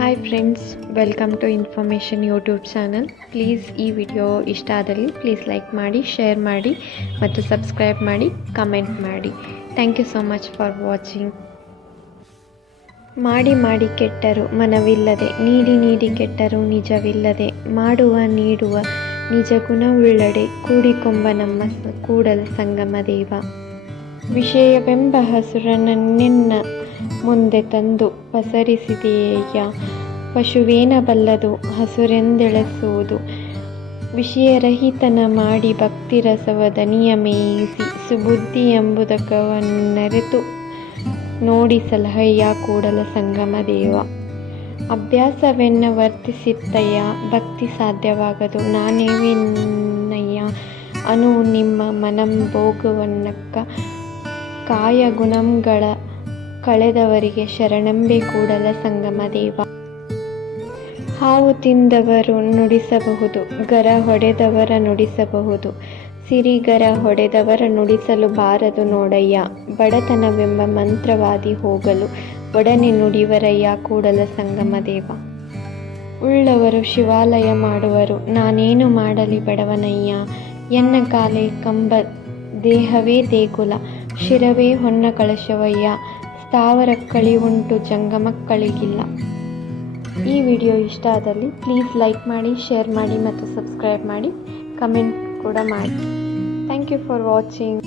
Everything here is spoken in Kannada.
Hi friends welcome to information YouTube channel please ಈ ವಿಡಿಯೋ ಇಷ್ಟ ಆದಲ್ಲಿ ಪ್ಲೀಸ್ ಲೈಕ್ ಮಾಡಿ ಶೇರ್ ಮಾಡಿ ಮತ್ತು ಸಬ್ಸ್ಕ್ರೈಬ್ ಮಾಡಿ ಕಮೆಂಟ್ ಮಾಡಿ. Thank you so much for watching ಮಾಡಿ ಮಾಡಿ ಕೆಟ್ಟರು ಮನವಿಲ್ಲದೆ, ನೀಡಿ ನೀಡಿ ಕೆಟ್ಟರು ನಿಜವಿಲ್ಲದೆ, ಮಾಡುವ ನೀಡುವ ನಿಜ ಗುಣವುಳ್ಳಡೆ ಕೂಡಿಕೊಂಬ ನಮ್ಮ ಕೂಡಲ ಸಂಗಮ ದೇವ. ವಿಷಯವೆಂಬ ಹಸುರನನ್ನೆನ್ನ ಮುಂದೆ ತಂದು ಪಸರಿಸಿದೆಯ ಪಶುವೇನ ಬಲ್ಲದು, ಹಸುರೆಂದೆಳೆಸುವುದು. ವಿಷಯರಹಿತನ ಮಾಡಿ ಭಕ್ತಿರಸವ ದನಿಯ ಮೇಯಿಸಿ, ಸುಬುದ್ಧಿ ಎಂಬುದಕವನ್ನೆರೆತು ನೋಡಿ ಸಲಹಯ್ಯ ಕೂಡಲ ಸಂಗಮ ದೇವ. ಅಭ್ಯಾಸವೆನ್ನ ವರ್ತಿಸಿತ್ತಯ್ಯ, ಭಕ್ತಿ ಸಾಧ್ಯವಾಗದು. ನಾನೇವಿನಯ್ಯ ಅನು ನಿಮ್ಮ ಮನಂ ಭೋಗವನ್ನಕ್ಕ ಕಾಯ ಗುಣಂಗಳ ಕಳೆದವರಿಗೆ ಶರಣಂಬೆ ಕೂಡಲ ಸಂಗಮ ದೇವ. ಹಾವು ತಿಂದವರು ನುಡಿಸಬಹುದು, ಗರ ಹೊಡೆದವರ ನುಡಿಸಬಹುದು. ಸಿರಿಗರ ಹೊಡೆದವರ ನುಡಿಸಲು ಬಾರದು ನೋಡಯ್ಯ, ಬಡತನವೆಂಬ ಮಂತ್ರವಾದಿ ಹೋಗಲು ಒಡನೆ ನುಡಿವರಯ್ಯ ಕೂಡಲ ಸಂಗಮ ದೇವ. ಉಳ್ಳವರು ಶಿವಾಲಯ ಮಾಡುವರು, ನಾನೇನು ಮಾಡಲಿ ಬಡವನಯ್ಯ? ಎನ್ನ ಕಾಲೇ ಕಂಬ, ದೇಹವೇ ದೇಗುಲ, ಶಿರವೇ ಹೊನ್ನ ಕಳಶವಯ್ಯ. ಸ್ಥಾವರಕ್ಕಳಿ ಉಂಟು ಜಂಗಮಕ್ಕಳಿಗಿಲ್ಲ ಈ ವಿಡಿಯೋ ಇಷ್ಟ ಆದಲ್ಲಿ ಪ್ಲೀಸ್ ಲೈಕ್ ಮಾಡಿ ಶೇರ್ ಮಾಡಿ ಮತ್ತು ಸಬ್ಸ್ಕ್ರೈಬ್ ಮಾಡಿ ಕಮೆಂಟ್ ಕೂಡ ಮಾಡಿ. Thank you for watching